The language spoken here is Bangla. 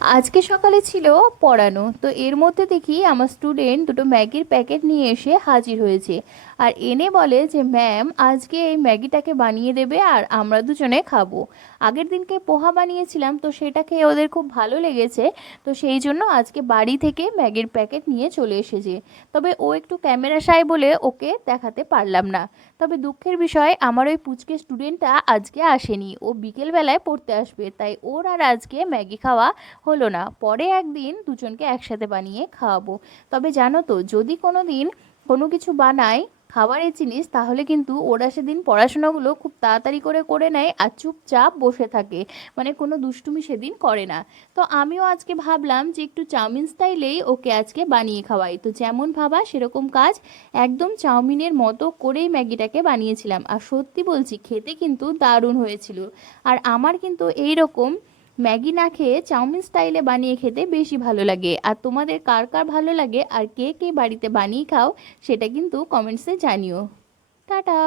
আজকে সকালে ছিল পড়ানো, তো এর মধ্যে দেখি আমার স্টুডেন্ট দুটো ম্যাগির প্যাকেট নিয়ে এসে হাজির হয়েছে। আর এনে বলে যে ম্যাম আজকে এই ম্যাগিটাকে বানিয়ে দেবে আর আমরা দুজনে খাবো। আগের দিনকে পোহা বানিয়েছিলাম, তো সেটা খেয়ে ওদের খুব ভালো লেগেছে। তো সেই জন্য আজকে বাড়ি থেকে ম্যাগির প্যাকেট নিয়ে চলে এসেছে। তবে ও একটু ক্যামেরা শাই বলে ওকে দেখাতে পারলাম না। তবে দুঃখের বিষয়, আমার ওই পুচকে স্টুডেন্টটা আজকে আসেনি, ও বিকেলবেলায় পড়তে আসবে, তাই ওর আর আজকে ম্যাগি খাওয়া হলো না। পরে একদিন দুজনকে একসাথে বানিয়ে খাওয়াবো। তবে জানো তো, যদি কোনো দিন কোনো কিছু বানাই খাবারের জিনিস, তাহলে কিন্তু ওরা সেদিন পড়াশোনাগুলো খুব তাড়াতাড়ি করে করে নেয় আর চুপচাপ বসে থাকে, মানে কোনো দুষ্টুমি সেদিন করে না। তো আমিও আজকে ভাবলাম যে একটু চাউমিন স্টাইলেই ওকে আজকে বানিয়ে খাওয়াই। তো যেমন ভাবা সেরকম কাজ, একদম চাউমিনের মতো করেই ম্যাগিটাকে বানিয়েছিলাম। আর সত্যি বলছি, খেতে কিন্তু দারুণ হয়েছিল। আর আমার কিন্তু এই রকম ম্যাগি না খেয়ে চাউমিন স্টাইলে বানিয়ে খেতে বেশি ভালো লাগে। আর তোমাদের কার কার ভালো লাগে আর কে কে বাড়িতে বানিয়ে খাও, সেটা কিন্তু কমেন্টসে জানিও। টাটা।